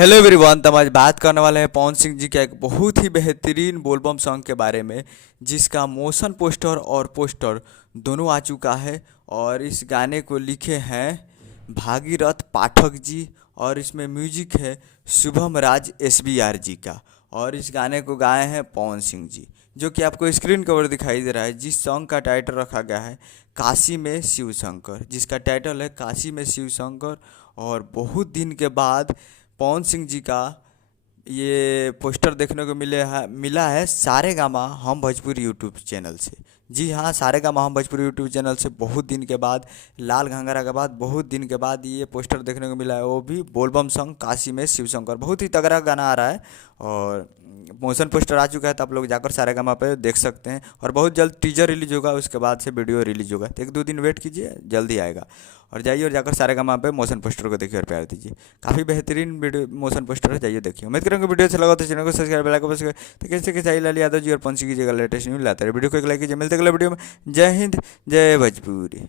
Hello everyone. तो हम आज बात करने वाले हैं पवन सिंह जी के एक बहुत ही बेहतरीन बोलबम सॉन्ग के बारे में, जिसका मोशन पोस्टर और पोस्टर दोनों आ चुका है। और इस गाने को लिखे हैं भागीरथ पाठक जी, और इसमें म्यूजिक है शुभम राज SBR जी का। और इस गाने को गाए हैं पवन सिंह जी, जो कि आपको स्क्रीन कवर दिखाई दे रहा है। जिस सॉन्ग का टाइटल रखा गया है काशी में शिव शंकर, जिसका टाइटल है काशी में शिव शंकर। और बहुत दिन के बाद पवन सिंह जी का ये पोस्टर देखने को मिला है सारेगामा हम भोजपुरी यूट्यूब चैनल से। जी हाँ, सारेगामा हम भोजपुरी यूट्यूब चैनल से बहुत दिन के बाद, लाल घंघरा के बाद बहुत दिन के बाद ये पोस्टर देखने को मिला है, वो भी बोलबम सॉन्ग काशी में शिव शंकर। बहुत ही तगड़ा गाना आ रहा है और मोशन पोस्टर आ चुका है, तो आप लोग जाकर सारेगामा पे देख सकते हैं। और बहुत जल्द टीजर रिलीज होगा, उसके बाद से वीडियो रिलीज होगा, तो 1-2 दिन वेट कीजिए, जल्दी आएगा। और जाइए और जाकर सारेगामा पे मोशन पोस्टर को देखिए और प्यार दीजिए। काफ़ी बेहतरीन वीडियो मोशन पोस्टर है, जाइए देखिए। उम्मीद करेंगे वीडियो अच्छा लगा तो चैनल को सब्सक्राइब बेल आइकन प्रेस करें। तो कैसे कैसे लाल यादव जी और पंछी की जगह लेटेस्ट न्यूज लाते रहे। वीडियो को एक लाइक कीजिए। मिलते अगले वीडियो में। जय हिंद, जय भोजपुरी।